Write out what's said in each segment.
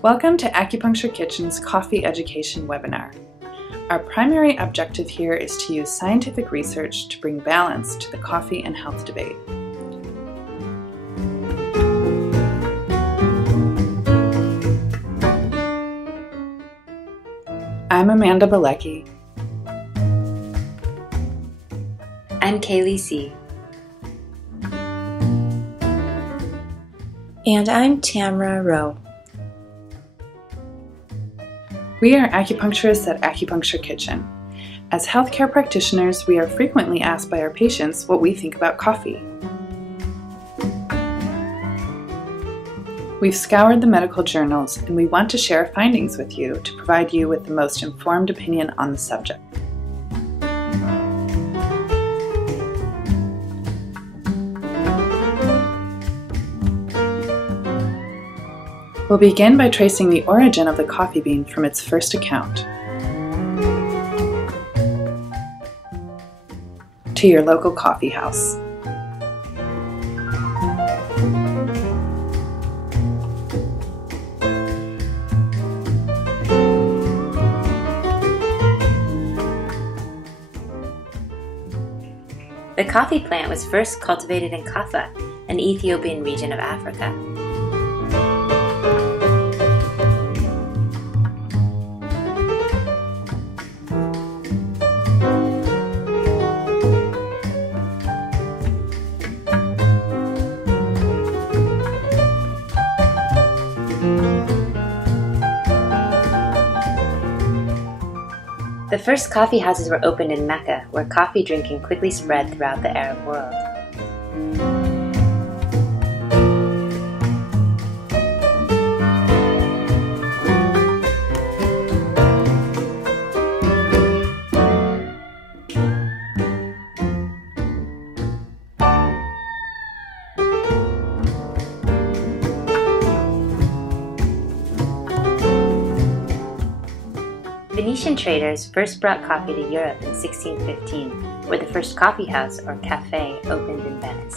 Welcome to Acupuncture Kitchen's Coffee Education webinar. Our primary objective here is to use scientific research to bring balance to the coffee and health debate. I'm Amanda Bilecki. I'm Kaylee C. And I'm Tamara Rowe. We are acupuncturists at Acupuncture Kitchen. As healthcare practitioners, we are frequently asked by our patients what we think about coffee. We've scoured the medical journals and we want to share findings with you to provide you with the most informed opinion on the subject. We'll begin by tracing the origin of the coffee bean from its first account to your local coffee house. The coffee plant was first cultivated in Kaffa, an Ethiopian region of Africa. The first coffee houses were opened in Mecca, where coffee drinking quickly spread throughout the Arab world. Venetian traders first brought coffee to Europe in 1615, where the first coffee house, or café, opened in Venice.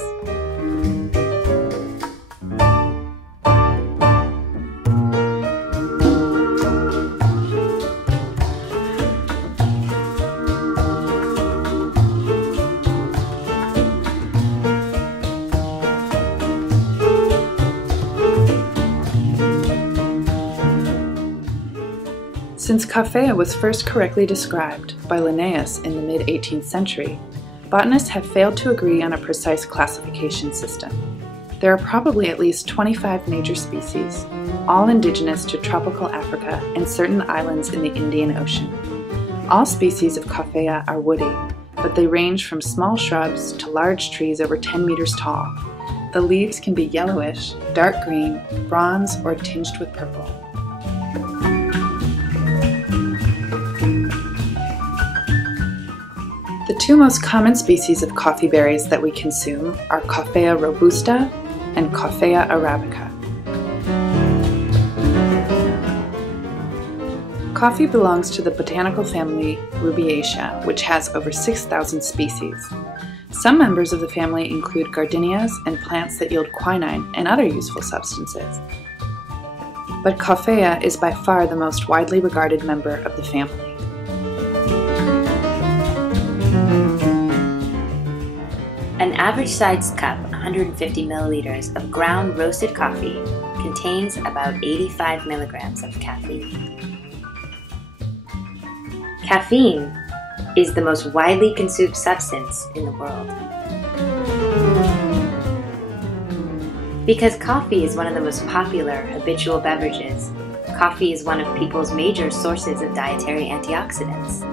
Since coffea was first correctly described by Linnaeus in the mid-18th century, botanists have failed to agree on a precise classification system. There are probably at least 25 major species, all indigenous to tropical Africa and certain islands in the Indian Ocean. All species of coffea are woody, but they range from small shrubs to large trees over 10 meters tall. The leaves can be yellowish, dark green, bronze, or tinged with purple. The two most common species of coffee berries that we consume are Coffea robusta and Coffea arabica. Coffee belongs to the botanical family Rubiaceae, which has over 6,000 species. Some members of the family include gardenias and plants that yield quinine and other useful substances. But Coffea is by far the most widely regarded member of the family. An average-sized cup, 150 milliliters, of ground roasted coffee contains about 85 milligrams of caffeine. Caffeine is the most widely consumed substance in the world. Because coffee is one of the most popular habitual beverages, coffee is one of people's major sources of dietary antioxidants.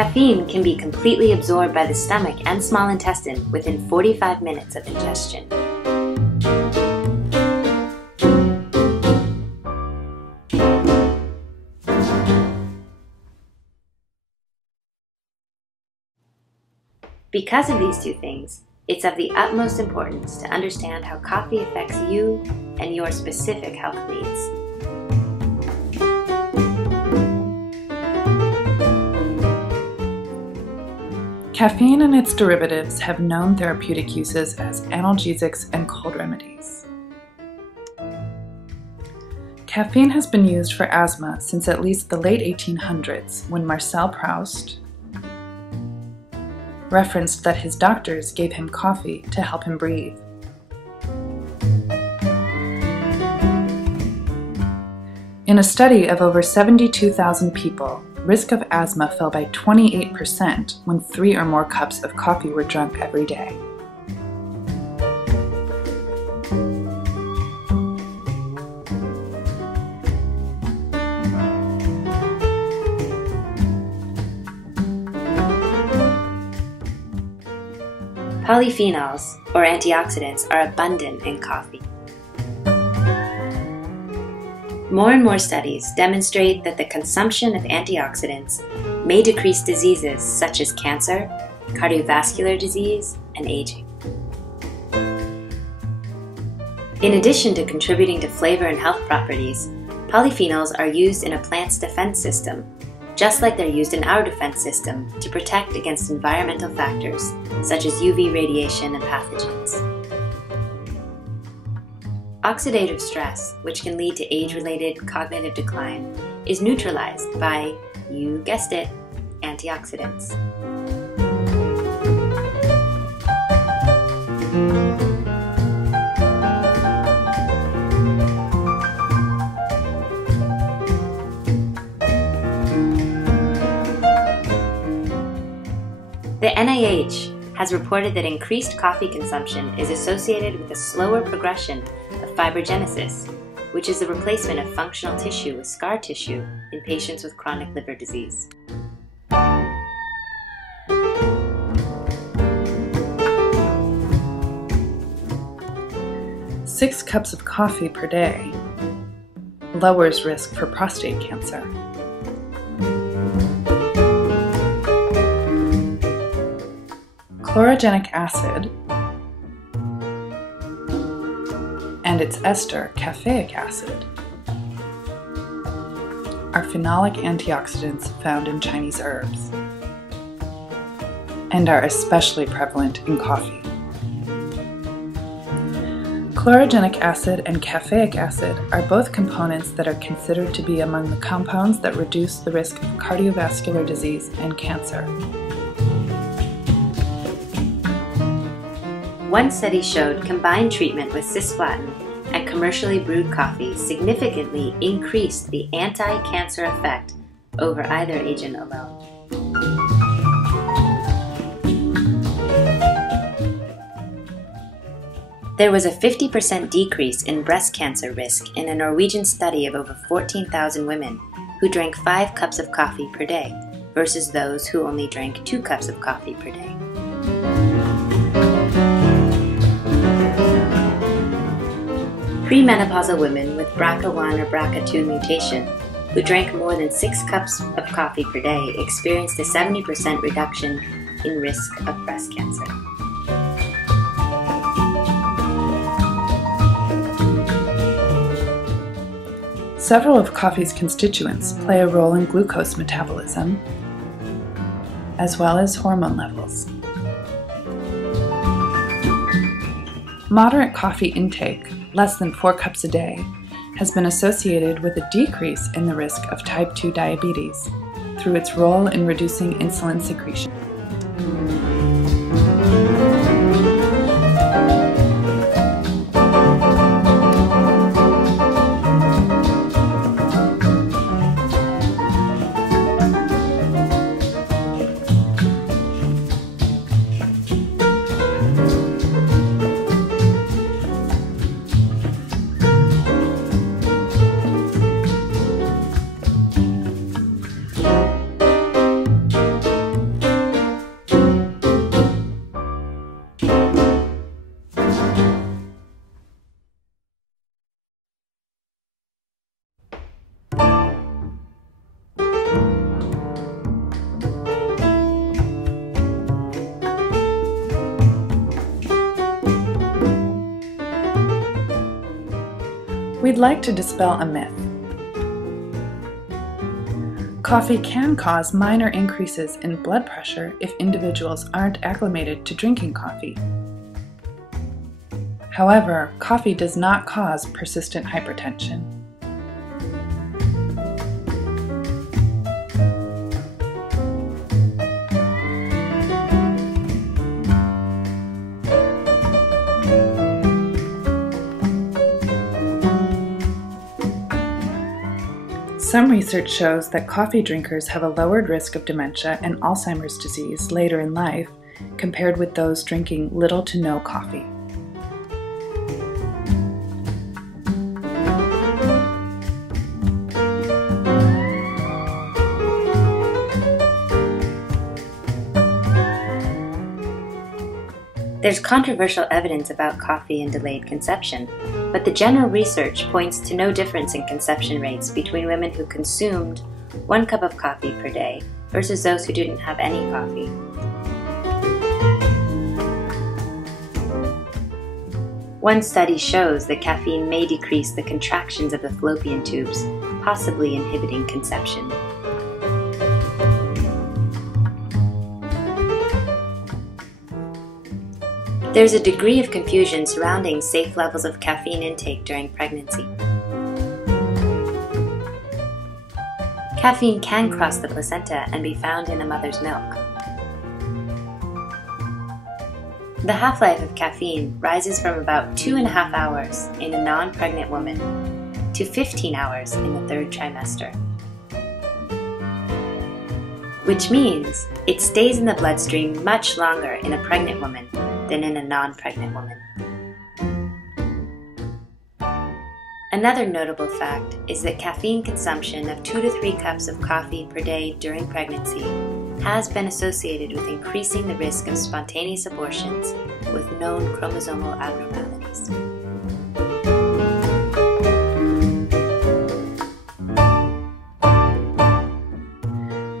Caffeine can be completely absorbed by the stomach and small intestine within 45 minutes of ingestion. Because of these two things, it's of the utmost importance to understand how coffee affects you and your specific health needs. Caffeine and its derivatives have known therapeutic uses as analgesics and cold remedies. Caffeine has been used for asthma since at least the late 1800s, when Marcel Proust referenced that his doctors gave him coffee to help him breathe. In a study of over 72,000 people, risk of asthma fell by 28% when 3 or more cups of coffee were drunk every day. Polyphenols, or antioxidants, are abundant in coffee. More and more studies demonstrate that the consumption of antioxidants may decrease diseases such as cancer, cardiovascular disease, and aging. In addition to contributing to flavor and health properties, polyphenols are used in a plant's defense system, just like they're used in our defense system to protect against environmental factors such as UV radiation and pathogens. Oxidative stress, which can lead to age-related cognitive decline, is neutralized by, you guessed it, antioxidants. The NIH has reported that increased coffee consumption is associated with a slower progression of fibrogenesis, which is the replacement of functional tissue with scar tissue in patients with chronic liver disease. Six cups of coffee per day lowers risk for prostate cancer. Chlorogenic acid and its ester, caffeic acid, are phenolic antioxidants found in Chinese herbs and are especially prevalent in coffee. Chlorogenic acid and caffeic acid are both components that are considered to be among the compounds that reduce the risk of cardiovascular disease and cancer. One study showed combined treatment with cisplatin and commercially brewed coffee significantly increased the anti-cancer effect over either agent alone. There was a 50% decrease in breast cancer risk in a Norwegian study of over 14,000 women who drank 5 cups of coffee per day versus those who only drank 2 cups of coffee per day. Premenopausal women with BRCA1 or BRCA2 mutation who drank more than 6 cups of coffee per day experienced a 70% reduction in risk of breast cancer. Several of coffee's constituents play a role in glucose metabolism, as well as hormone levels. Moderate coffee intake, less than 4 cups a day, has been associated with a decrease in the risk of type 2 diabetes through its role in reducing insulin secretion. We'd like to dispel a myth. Coffee can cause minor increases in blood pressure if individuals aren't acclimated to drinking coffee. However, coffee does not cause persistent hypertension. Some research shows that coffee drinkers have a lowered risk of dementia and Alzheimer's disease later in life compared with those drinking little to no coffee. There's controversial evidence about coffee and delayed conception, but the general research points to no difference in conception rates between women who consumed 1 cup of coffee per day versus those who didn't have any coffee. One study shows that caffeine may decrease the contractions of the fallopian tubes, possibly inhibiting conception. There's a degree of confusion surrounding safe levels of caffeine intake during pregnancy. Caffeine can cross the placenta and be found in a mother's milk. The half-life of caffeine rises from about 2.5 hours in a non-pregnant woman to 15 hours in the 3rd trimester, which means it stays in the bloodstream much longer in a pregnant woman than in a non-pregnant woman. Another notable fact is that caffeine consumption of 2 to 3 cups of coffee per day during pregnancy has been associated with increasing the risk of spontaneous abortions with known chromosomal abnormalities.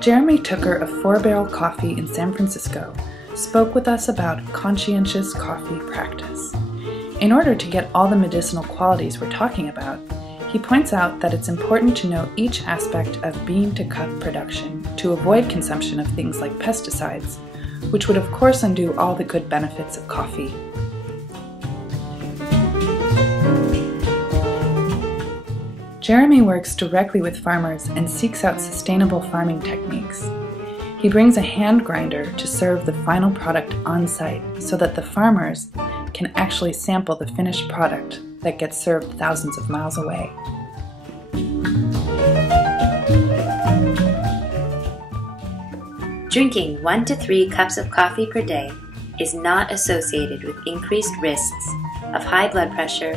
Jeremy Tooker of 4 Barrel Coffee in San Francisco spoke with us about conscientious coffee practice. In order to get all the medicinal qualities we're talking about, he points out that it's important to know each aspect of bean-to-cup production to avoid consumption of things like pesticides, which would of course undo all the good benefits of coffee. Jeremy works directly with farmers and seeks out sustainable farming techniques. He brings a hand grinder to serve the final product on site so that the farmers can actually sample the finished product that gets served thousands of miles away. Drinking 1 to 3 cups of coffee per day is not associated with increased risks of high blood pressure,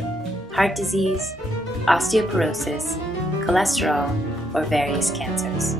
heart disease, osteoporosis, cholesterol, or various cancers.